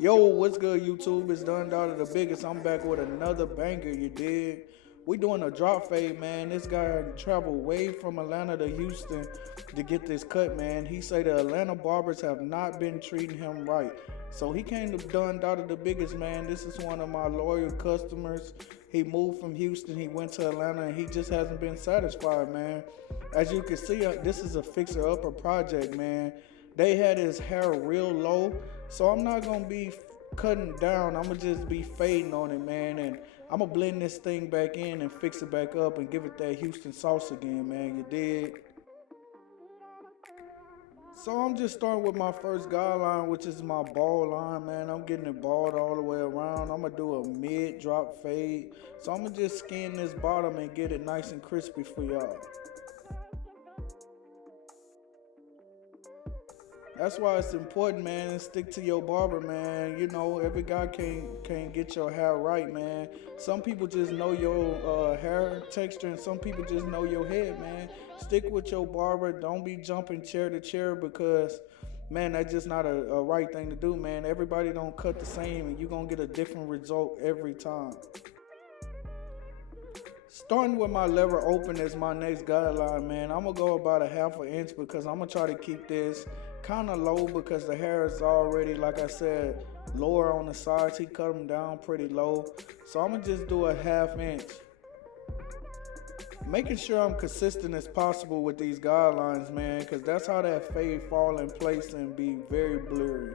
Yo, what's good, YouTube? It's Done Daughter the Biggest. I'm back with another banger, you dig? We doing a drop fade, man. This guy traveled way from Atlanta to Houston to get this cut, man. He say the Atlanta barbers have not been treating him right. So he came to Done Daughter the Biggest, man. This is one of my loyal customers. He moved from Houston, he went to Atlanta, and he just hasn't been satisfied, man. As you can see, this is a fixer-upper project, man. They had his hair real low, so I'm not gonna be cutting down. I'm gonna just be fading on it, man, and I'm gonna blend this thing back in and fix it back up and give it that Houston sauce again, man. You dig? So I'm just starting with my first guideline, which is my ball line, man. I'm getting it balled all the way around. I'm gonna do a mid drop fade. So I'm gonna just skin this bottom and get it nice and crispy for y'all. That's why it's important, man, to stick to your barber, man. You know, every guy can't get your hair right, man. Some people just know your hair texture, and some people just know your head, man. Stick with your barber. Don't be jumping chair to chair because, man, that's just not a right thing to do, man. Everybody don't cut the same, and you're gonna get a different result every time. Starting with my lever open as my next guideline, man. I'm gonna go about a half an inch because I'm gonna try to keep this kind of low because the hair is already, like I said, lower on the sides. He cut them down pretty low. So I'm gonna just do a half inch. Making sure I'm consistent as possible with these guidelines, man, because that's how that fade fall in place and be very blurry.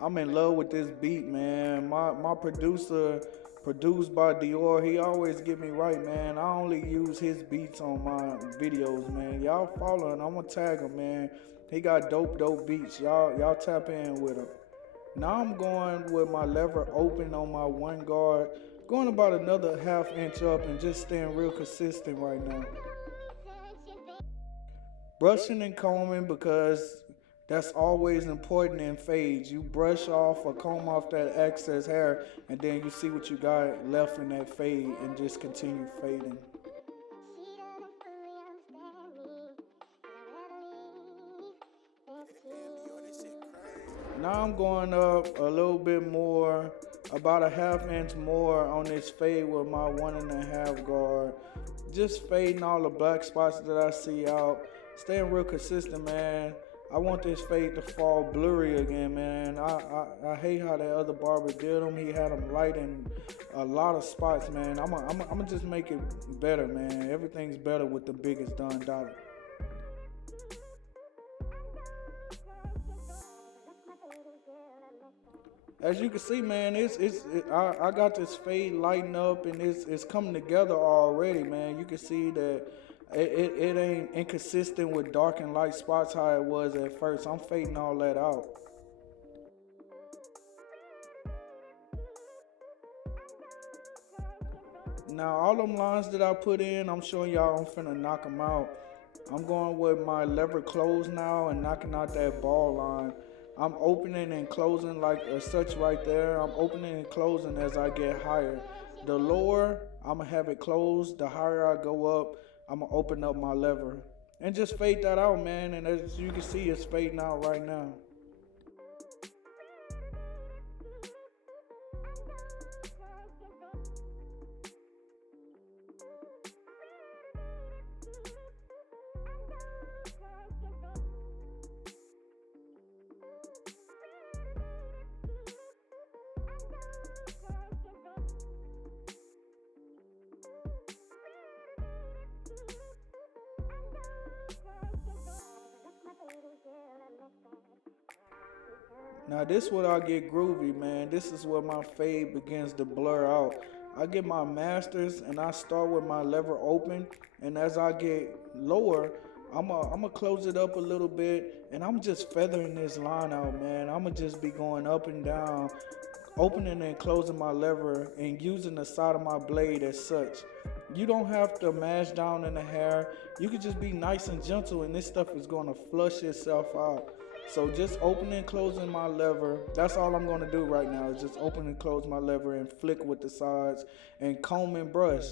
I'm in love with this beat, man. My producer, produced by Dior, he always get me right, man. I only use his beats on my videos, man. Y'all follow him. I'm gonna tag him, man. He got dope beats. Y'all tap in with him. Now I'm going with my lever open on my one guard, going about another half inch up and just staying real consistent right now. Brushing and combing because that's always important in fades. You brush off or comb off that excess hair and then you see what you got left in that fade and just continue fading. Now I'm going up a little bit more, about a half inch more on this fade with my 1.5 guard. Just fading all the black spots that I see out. Staying real consistent, man. I want this fade to fall blurry again, man. I hate how that other barber did them. He had them light in a lot of spots, man. I'm just make it better, man. Everything's better with the biggest Don Dada. As you can see, man, I got this fade lighting up and it's coming together already, man. You can see that it ain't inconsistent with dark and light spots how it was at first. I'm fading all that out. Now all them lines that I put in, I'm showing y'all I'm finna knock them out. I'm going with my lever close now and knocking out that ball line. I'm opening and closing like such right there. I'm opening and closing as I get higher. The lower I'm gonna have it closed, the higher I go up, I'm gonna open up my lever. And just fade that out, man. And as you can see, it's fading out right now. Now this what I get groovy, man. This is where my fade begins to blur out. I get my masters and I start with my lever open, and as I get lower, I'ma close it up a little bit and I'm just feathering this line out, man. I'ma just be going up and down, opening and closing my lever and using the side of my blade as such. You don't have to mash down in the hair. You can just be nice and gentle and this stuff is gonna flush itself out. So just opening and closing my lever. That's all I'm gonna do right now is just open and close my lever and flick with the sides and comb and brush,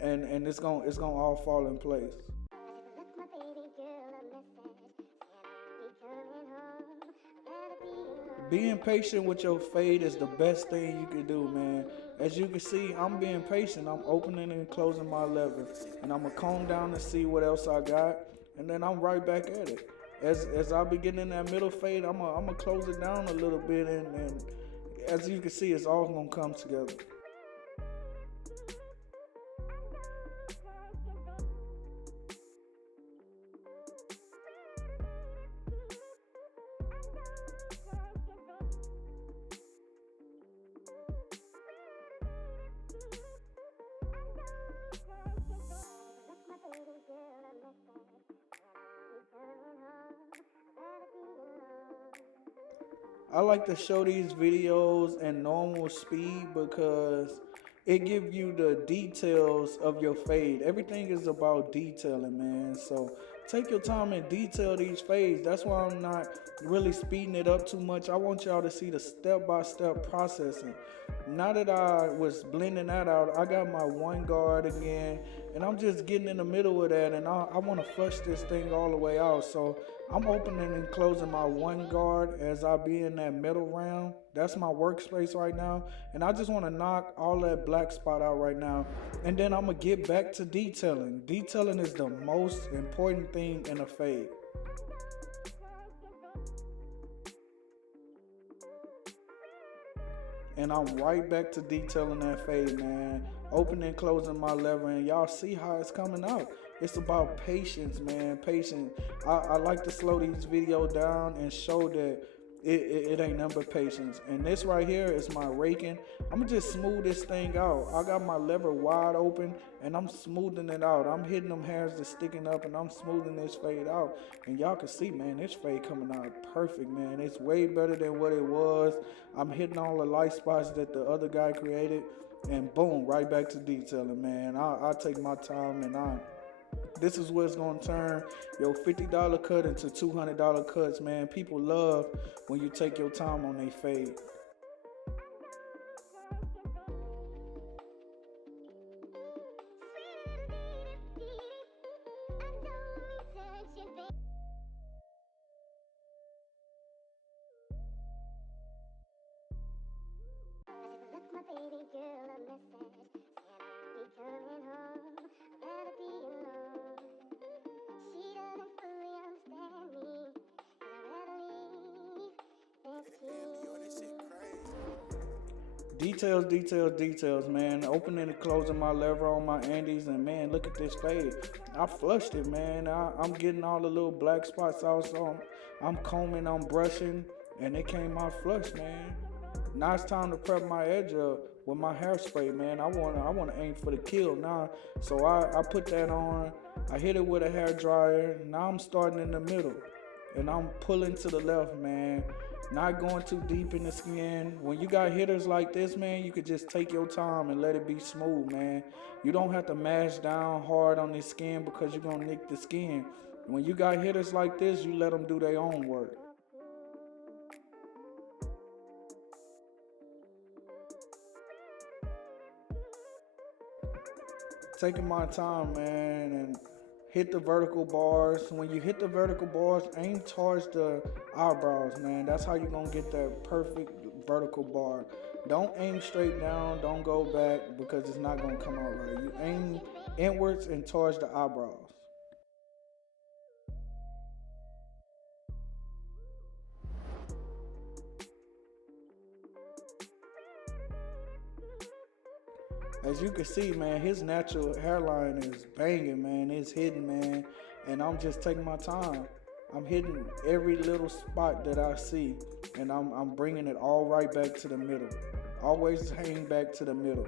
and it's gonna all fall in place. Being patient with your fade is the best thing you can do, man. As you can see, I'm being patient. I'm opening and closing my lever, and I'm gonna comb down and see what else I got, and then I'm right back at it. As I begin in that middle fade, I'm gonna close it down a little bit, and as you can see, it's all gonna come together. I like to show these videos in normal speed because it gives you the details of your fade. Everything is about detailing, man. So take your time and detail these fades. That's why I'm not really speeding it up too much. I want y'all to see the step-by-step processing. Now that I was blending that out, I got my one guard again, and I'm just getting in the middle of that, and I want to flush this thing all the way out. So I'm opening and closing my one guard as I be in that middle round. That's my workspace right now, and I just want to knock all that black spot out right now, and then I'm gonna get back to detailing. Detailing is the most important thing in a fade. And I'm right back to detailing that fade, man. Opening and closing my lever, and y'all see how it's coming out. It's about patience, man. Patience. I like to slow these videos down and show that it ain't number patience. And this right here is my raking. I'm gonna just smooth this thing out. I got my lever wide open and I'm smoothing it out. I'm hitting them hairs that's sticking up and I'm smoothing this fade out. And y'all can see, man, this fade coming out perfect, man. It's way better than what it was. I'm hitting all the light spots that the other guy created. And boom, right back to detailing, man. I take my time, and this is what's gonna turn your $50 cut into $200 cuts, man. People love when you take your time on their fade. Details, details, details, man. Opening and closing my lever on my Andes, and man, look at this fade. I flushed it, man. I'm getting all the little black spots out, so I'm combing, I'm brushing, and it came out flush, man. Now it's time to prep my edge up with my hairspray, man. I wanna aim for the kill now. So I put that on. I hit it with a hair dryer. Now I'm starting in the middle, and I'm pulling to the left, man. Not going too deep in the skin. When you got hitters like this, man, you could just take your time and let it be smooth, man. You don't have to mash down hard on this skin because you're gonna nick the skin. When you got hitters like this, you let them do their own work. Taking my time, man, and hit the vertical bars. When you hit the vertical bars, aim towards the eyebrows, man. That's how you're gonna get that perfect vertical bar. Don't aim straight down, don't go back because it's not gonna come out right. You aim inwards and towards the eyebrows. As you can see, man, his natural hairline is banging, man. It's hidden, man. And I'm just taking my time. I'm hitting every little spot that I see, and I'm bringing it all right back to the middle. Always hang back to the middle.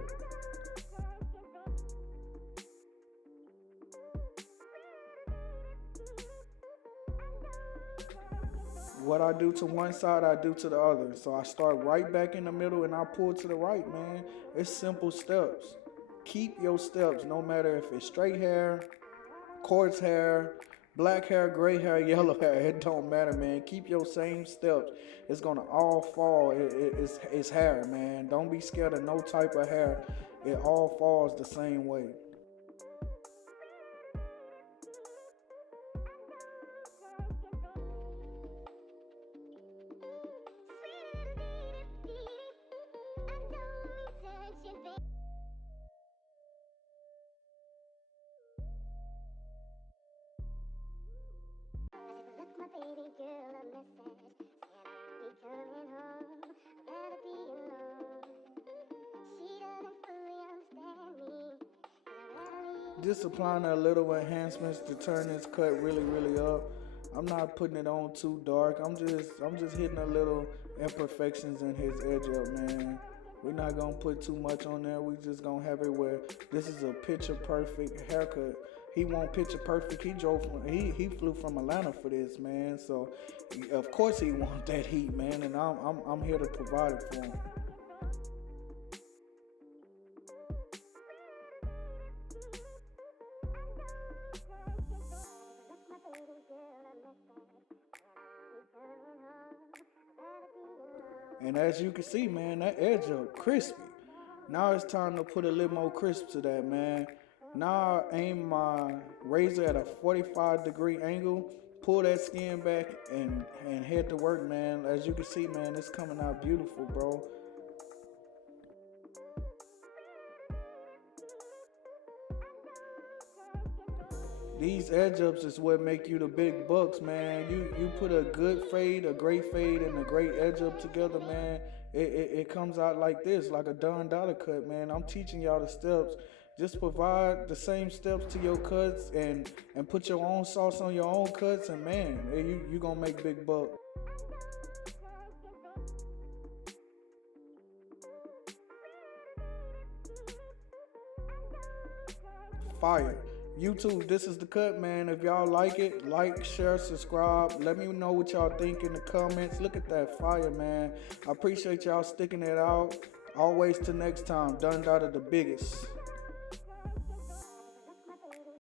What I do to one side, I do to the other. So I start right back in the middle and I pull to the right, man. It's simple steps. Keep your steps, no matter if it's straight hair, quartz hair, Black hair, gray hair, yellow hair, it don't matter, man. Keep your same steps. It's gonna all fall. It's hair, man. Don't be scared of no type of hair. It all falls the same way. My baby girl a message saying I'll be coming home. I'd rather be alone. She doesn't fully understand me. 'Cause I'd rather leave. Just applying a little enhancements to turn this cut really up. I'm not putting it on too dark. I'm just hitting a little imperfections in his edge up, man. We're not gonna put too much on there. We just gonna have it where this is a picture perfect haircut. He won't picture perfect. He flew from Atlanta for this, man. So of course he want that heat, man. And I'm here to provide it for him. My baby girl a message saying I'll be coming home. I'd rather be alone. And as you can see, man, that edge up crispy. Now it's time to put a little more crisp to that, man. Now I aim my razor at a 45-degree angle, pull that skin back and head to work, man. As you can see, man, it's coming out beautiful, bro. These edge ups is what make you the big bucks, man. You put a good fade, a great fade, and a great edge up together, man. It comes out like this, like a Don Dollar cut, man. I'm teaching y'all the steps. Just provide the same steps to your cuts and put your own sauce on your own cuts, and man, you gonna make big bucks. Fire. YouTube, this is the cut, man. If y'all like it, like, share, subscribe. Let me know what y'all think in the comments. Look at that fire, man. I appreciate y'all sticking it out. Always till next time. Done Dada the biggest.